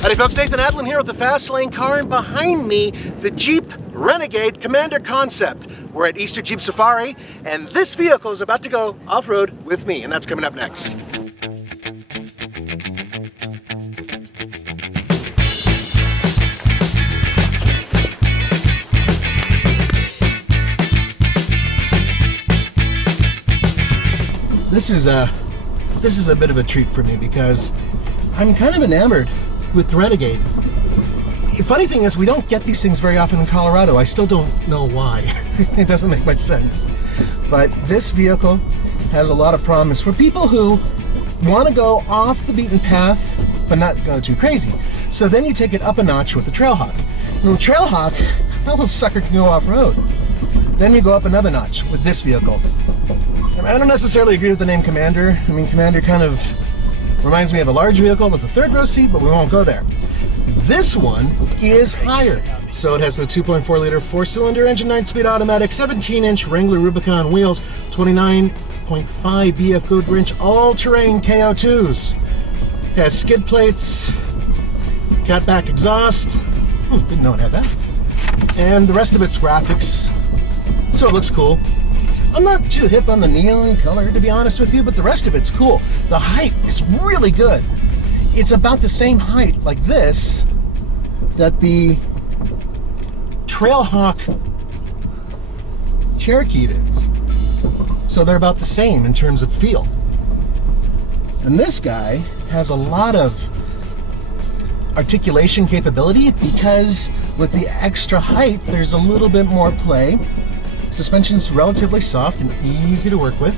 Howdy folks, Nathan Adlin here with the Fast Lane car, and behind me, the Jeep Renegade Commander Concept. We're at Easter Jeep Safari, and this vehicle is about to go off-road with me, and that's coming up next. This is a bit of a treat for me because I'm kind of enamored with the Renegade. The funny thing is, we don't get these things very often in Colorado. I still don't know why. It doesn't make much sense. But this vehicle has a lot of promise for people who want to go off the beaten path, but not go too crazy. So then you take it up a notch with the Trailhawk. And the Trailhawk, that little sucker can go off-road. Then you go up another notch with this vehicle. And I don't necessarily agree with the name Commander. I mean, Commander kind of reminds me of a large vehicle with a third row seat, but we won't go there. This one is higher. So it has a 2.4 liter 4-cylinder engine, 9-speed automatic, 17-inch Wrangler Rubicon wheels, 29.5 BF Goodwrench all-terrain KO2s. It has skid plates, catback exhaust. Didn't know it had that. And the rest of its graphics. So it looks cool. I'm not too hip on the neon color, to be honest with you, but the rest of it's cool. The height is really good. It's about the same height like this that the Trailhawk Cherokee is. So they're about the same in terms of feel. And this guy has a lot of articulation capability because with the extra height, there's a little bit more play. Suspension's relatively soft and easy to work with.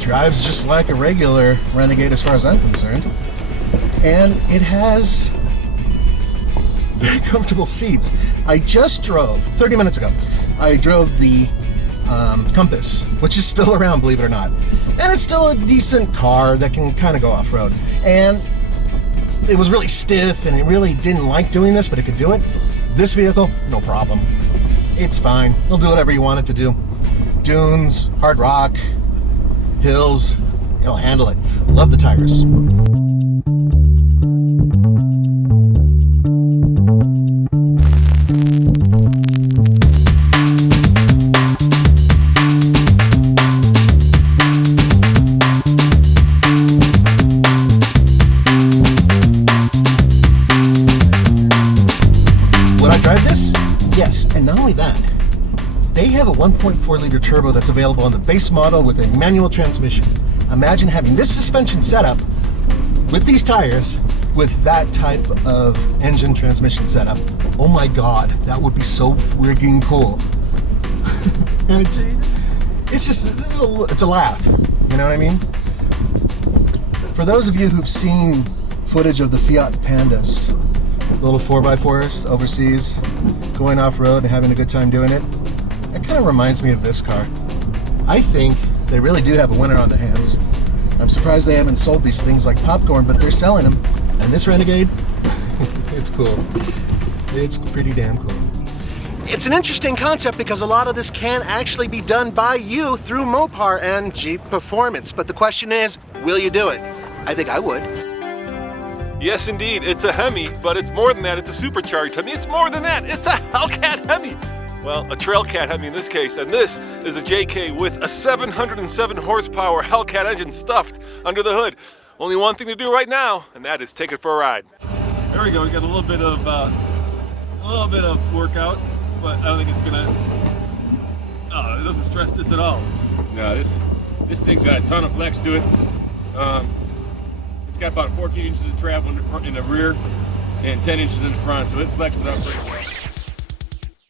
Drives just like a regular Renegade as far as I'm concerned. And it has very comfortable seats. I just drove, 30 minutes ago, I drove the Compass, which is still around, believe it or not. And it's still a decent car that can kind of go off-road. And it was really stiff and it really didn't like doing this, but it could do it. This vehicle, no problem. It's fine. It'll do whatever you want it to do. Dunes, hard rock, hills, it'll handle it. Love the tires. Would I drive this? Yes, and not only that, they have a 1.4 liter turbo that's available on the base model with a manual transmission. Imagine having this suspension setup with these tires with that type of engine transmission setup. Oh my God, that would be so frigging cool. And it's a laugh. You know what I mean? For those of you who've seen footage of the Fiat Pandas, little 4x4s overseas, going off-road and having a good time doing it, it kind of reminds me of this car. I think they really do have a winner on their hands. I'm surprised they haven't sold these things like popcorn, but they're selling them. And this Renegade, it's cool. It's pretty damn cool. It's an interesting concept because a lot of this can actually be done by you through Mopar and Jeep Performance. But the question is, will you do it? I think I would. Yes, indeed. It's a Hemi, but it's more than that. It's a supercharged Hemi. It's more than that. It's a Hellcat Hemi. Well, a Trailcat Hemi in this case, and this is a JK with a 707 horsepower Hellcat engine stuffed under the hood. Only one thing to do right now, and that is take it for a ride. There we go. We got a little bit of workout, but I don't think it's gonna. Oh, it doesn't stress this at all. No, this thing's got a ton of flex to it. It's got about 14 inches of travel in the rear and 10 inches in the front, so it flexes up pretty well.